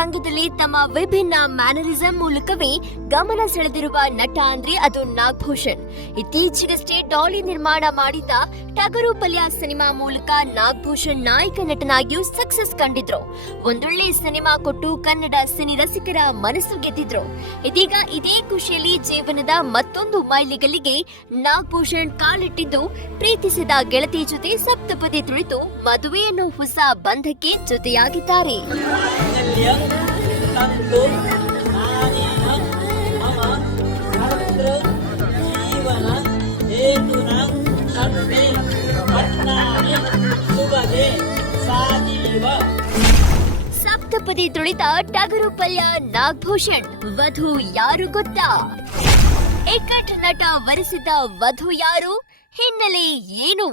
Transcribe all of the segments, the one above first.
ಚಿತ್ರರಂಗದಲ್ಲಿ ತಮ್ಮ ವಿಭಿನ್ನ ಮ್ಯಾನರಿಸಂ ಮೂಲಕವೇ ಗಮನ ಸೆಳೆದಿರುವ ನಟ ಅಂದ್ರೆ ಅದು ನಾಗಭೂಷಣ್. ಇತ್ತೀಚೆಗಷ್ಟೇ ಡಾಲಿ ನಿರ್ಮಾಣ ಮಾಡಿದ ಟಗರು ಪಲ್ಯ ಸಿನಿಮಾ ಮೂಲಕ ನಾಗಭೂಷಣ್ ನಾಯಕ ನಟನಾಗಿಯೂ ಸಕ್ಸಸ್ ಕಂಡಿದ್ರು. ಒಂದೊಳ್ಳೆ ಸಿನಿಮಾ ಕೊಟ್ಟು ಕನ್ನಡ ಸಿನಿ ರಸಿಕರ ಮನಸ್ಸು ಗೆದ್ದಿದ್ರು. ಇದೀಗ ಇದೇ ಖುಷಿಯಲ್ಲಿ ಜೀವನದ ಮತ್ತೊಂದು ಮೈಲಿಗಲ್ಲಿಗೆ ನಾಗಭೂಷಣ್ ಕಾಲಿಟ್ಟಿದ್ದು ಪ್ರೀತಿಸಿದ ಗೆಳತಿ ಜೊತೆ ಸಪ್ತಪದಿ ತುಳಿದು ಮದುವೆಯನ್ನು ಹೊಸ ಬಂಧಕ್ಕೆ ಜೊತೆಯಾಗಿದ್ದಾರೆ. ಸಪ್ತಪದಿ ತುಳಿತ ಟಗರು ಪಲ್ಯ ನಾಗಭೂಷಣ್, ವಧು ಯಾರು ಗೊತ್ತಾ? ಏಕಟ್ ನಟ ವರಿಸಿದ ವಧು ಯಾರು? ಹಿನ್ನೆಲೆ ಏನು?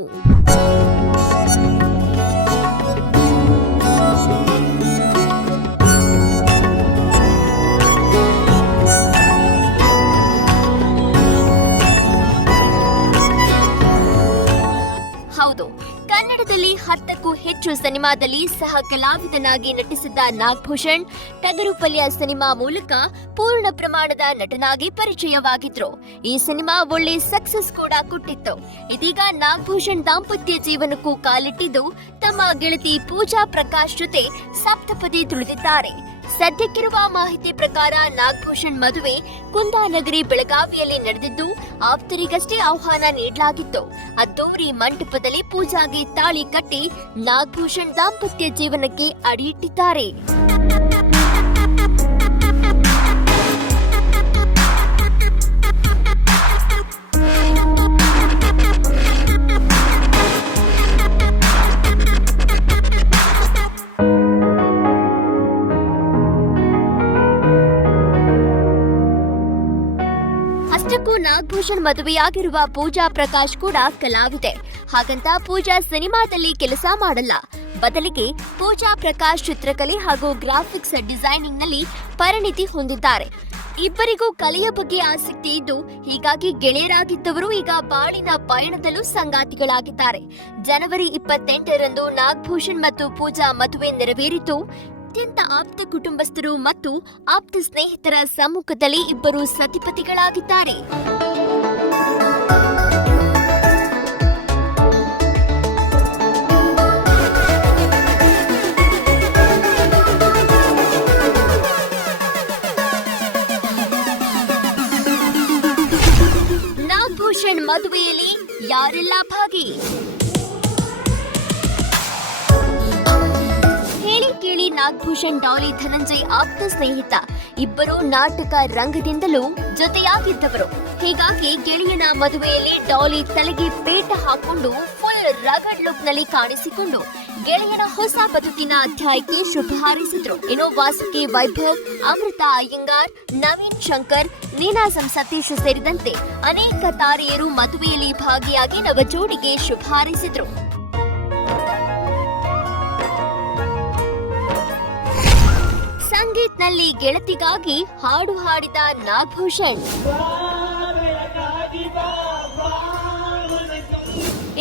ಹೌದು ಕನ್ನಡದಲ್ಲಿ ಹತ್ತಕ್ಕೂ ಹೆಚ್ಚು ಸಿನಿಮಾದಲ್ಲಿ ಸಹ ಕಲಾವಿದನಾಗಿ ನಟಿಸಿದ್ದ ನಾಗಭೂಷಣ್ ಟಗರುಪಲ್ಯ ಸಿನಿಮಾ ಮೂಲಕ ಪೂರ್ಣ ಪ್ರಮಾಣದ ನಟನಾಗಿ ಪರಿಚಯವಾಗಿದ್ರು. ಈ ಸಿನಿಮಾ ಒಳ್ಳೆ ಸಕ್ಸಸ್ ಕೂಡ ಕೊಟ್ಟಿತ್ತು. ಇದೀಗ ನಾಗಭೂಷಣ್ ದಾಂಪತ್ಯ ಜೀವನಕ್ಕೂ ಕಾಲಿಟ್ಟಿದ್ದು ತಮ್ಮ ಗೆಳತಿ ಪೂಜಾ ಪ್ರಕಾಶ್ ಜೊತೆ ಸಪ್ತಪದಿ ತುಳಿದಿದ್ದಾರೆ. ಸದ್ಯಕ್ಕಿರುವ ಮಾಹಿತಿ ಪ್ರಕಾರ ನಾಗಭೂಷಣ್ ಮದುವೆ ಕುಂದಾನಗರಿ ಬೆಳಗಾವಿಯಲ್ಲಿ ನಡೆದಿದ್ದು, ಆಪ್ತರಿಗಷ್ಟೇ ಆಹ್ವಾನ ನೀಡಲಾಗಿತ್ತು. ಅದ್ದೂರಿ ಮಂಟಪದಲ್ಲಿ ಪೂಜಾಗೆ ತಾಳಿ ಕಟ್ಟಿ ನಾಗಭೂಷಣ್ ದಾಂಪತ್ಯ ಜೀವನಕ್ಕೆ ಅಡಿಯಿಟ್ಟಿದ್ದಾರೆ. ಅಷ್ಟಕ್ಕೂ ನಾಗಭೂಷಣ್ ಮದುವೆಯಾಗಿರುವ ಪೂಜಾ ಪ್ರಕಾಶ್ ಕೂಡ ಕಲಾವಿದೆ. ಹಾಗಂತ ಪೂಜಾ ಸಿನಿಮಾದಲ್ಲಿ ಕೆಲಸ ಮಾಡಲ್ಲ. ಬದಲಿಗೆ ಪೂಜಾ ಪ್ರಕಾಶ್ ಚಿತ್ರಕಲೆ ಹಾಗೂ ಗ್ರಾಫಿಕ್ಸ್ ಡಿಸೈನಿಂಗ್ನಲ್ಲಿ ಪರಿಣಿತಿ ಹೊಂದಿದ್ದಾರೆ. ಇಬ್ಬರಿಗೂ ಕಲೆಯ ಬಗ್ಗೆ ಆಸಕ್ತಿ ಇದ್ದು, ಹೀಗಾಗಿ ಗೆಳೆಯರಾಗಿದ್ದವರು ಈಗ ಬಾಳಿನ ಪಯಣದಲ್ಲೂ ಸಂಗಾತಿಗಳಾಗಿದ್ದಾರೆ. ಜನವರಿ ಇಪ್ಪತ್ತೆಂಟರಂದು ನಾಗಭೂಷಣ್ ಮತ್ತು ಪೂಜಾ ಮದುವೆ ನೆರವೇರಿತು. ಅತ್ಯಂತ ಆಪ್ತ ಕುಟುಂಬಸ್ಥರು ಮತ್ತು ಆಪ್ತ ಸ್ನೇಹಿತರ ಸಮ್ಮುಖದಲ್ಲಿ ಇಬ್ಬರು ಸತಿಪತಿಗಳಾಗಿದ್ದಾರೆ. ನಾಗಭೂಷಣ್ ಮದುವೆಯಲ್ಲಿ ಯಾರೆಲ್ಲ ಭಾಗಿ? ಹೇಳಿ ನಾಗಭೂಷಣ್, ಡಾಲಿ ಧನಂಜಯ್ ಆಪ್ತ ಸ್ನೇಹಿತ. ಇಬ್ಬರು ನಾಟಕ ರಂಗದಿಂದಲೂ ಜೊತೆಯಾಗಿದ್ದವರು. ಹೀಗಾಗಿ ಗೆಳೆಯನ ಮದುವೆಯಲ್ಲಿ ಡಾಲಿ ತಲೆಗೆ ಪೇಟ ಹಾಕೊಂಡು ಫುಲ್ ರಗಡ್ ಲುಕ್ನಲ್ಲಿ ಕಾಣಿಸಿಕೊಂಡು ಗೆಳೆಯನ ಹೊಸ ಬದುಕಿನ ಅಧ್ಯಾಯಕ್ಕೆ ಶುಭ ಹಾರೈಸಿದ್ರು. ಇನ್ನು ವಾಸುಕಿ ವೈಭವ್, ಅಮೃತ ಅಯ್ಯಂಗಾರ್, ನವೀನ್ ಶಂಕರ್ ನೀನಾಸಂ ಸತೀಶ್ ಸೇರಿದಂತೆ ಅನೇಕ ತಾರೆಯರು ಮದುವೆಯಲ್ಲಿ ಭಾಗಿಯಾಗಿ ನವಜೋಡಿಗೆ ಶುಭ ಹಾರೈಸಿದ್ರು. ಸಂಗೀತ್ನಲ್ಲಿ ಗೆಳತಿಗಾಗಿ ಹಾಡು ಹಾಡಿದ ನಾಗಭೂಷಣ್.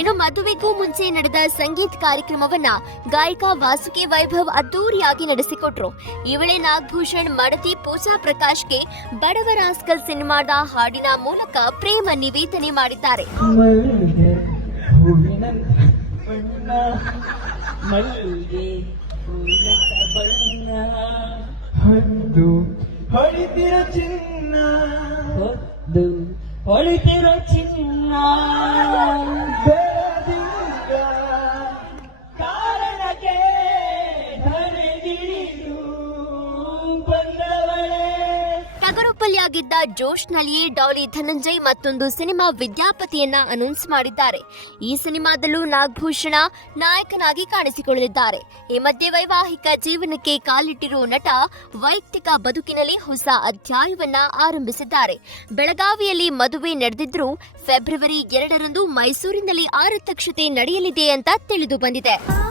ಇನ್ನು ಮದುವೆಗೂ ಮುಂಚೆ ನಡೆದ ಸಂಗೀತ್ ಕಾರ್ಯಕ್ರಮವನ್ನ ಗಾಯಕ ವಾಸುಕಿ ವೈಭವ್ ಅದ್ದೂರಿಯಾಗಿ ನಡೆಸಿಕೊಟ್ರು. ಈ ವೇಳೆ ನಾಗಭೂಷಣ್ ಮಡತಿ ಪೂಜಾ ಪ್ರಕಾಶ್ಗೆ ಬಡವರ ಆಸ್ಕಲ್ ಸಿನಿಮಾದ ಹಾಡಿನ ಮೂಲಕ ಪ್ರೇಮ ನಿವೇದನೆ ಮಾಡಿದ್ದಾರೆ. ಹೂವಿನಂತ ಬಣ್ಣ ಮಲ್ಲಿಗೆ ಹೂವಿನಂತ ಬಣ್ಣ ಹೊದ್ದು ಹೊಳಿತಿರೋ ಚಿನ್ನ ಹೊದ್ದು ಹೊಳಿತಿರೋ ಚಿನ್ನ ಜೋಶ್ನಲ್ಲಿಯೇ ಡಾಲಿ ಧನಂಜಯ್ ಮತ್ತೊಂದು ಸಿನಿಮಾ ವಿದ್ಯಾಪತಿಯನ್ನ ಅನೌನ್ಸ್ ಮಾಡಿದ್ದಾರೆ. ಈ ಸಿನಿಮಾದಲ್ಲೂ ನಾಗಭೂಷಣ ನಾಯಕನಾಗಿ ಕಾಣಿಸಿಕೊಳ್ಳಲಿದ್ದಾರೆ. ಈ ಮಧ್ಯೆ ವೈವಾಹಿಕ ಜೀವನಕ್ಕೆ ಕಾಲಿಟ್ಟಿರುವ ನಟ ವೈಯಕ್ತಿಕ ಬದುಕಿನಲ್ಲಿ ಹೊಸ ಅಧ್ಯಾಯವನ್ನ ಆರಂಭಿಸಿದ್ದಾರೆ. ಬೆಳಗಾವಿಯಲ್ಲಿ ಮದುವೆ ನಡೆದಿದ್ರೂ ಫೆಬ್ರವರಿ ಎರಡರಂದು ಮೈಸೂರಿನಲ್ಲಿ ಆರತಕ್ಷತೆ ನಡೆಯಲಿದೆ ಅಂತ ತಿಳಿದು ಬಂದಿದೆ.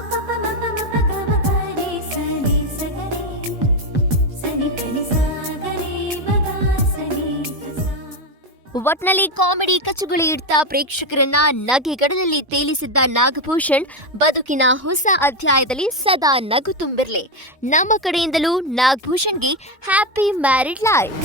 ಒಟ್ನಲ್ಲಿ ಕಾಮಿಡಿ ಕಚಗುಳಿ ಇಡ್ತಾ ಪ್ರೇಕ್ಷಕರನ್ನ ನಗೆಗಡಲಲ್ಲಿ ತೇಲಿಸಿದ್ದ ನಾಗಭೂಷಣ್ ಬದುಕಿನ ಹೊಸ ಅಧ್ಯಾಯದಲ್ಲಿ ಸದಾ ನಗು ತುಂಬಿರಲಿ. ನಮ್ಮ ಕಡೆಯಿಂದಲೂ ನಾಗಭೂಷಣ್ಗೆ ಹ್ಯಾಪಿ ಮ್ಯಾರಿಡ್ ಲೈಫ್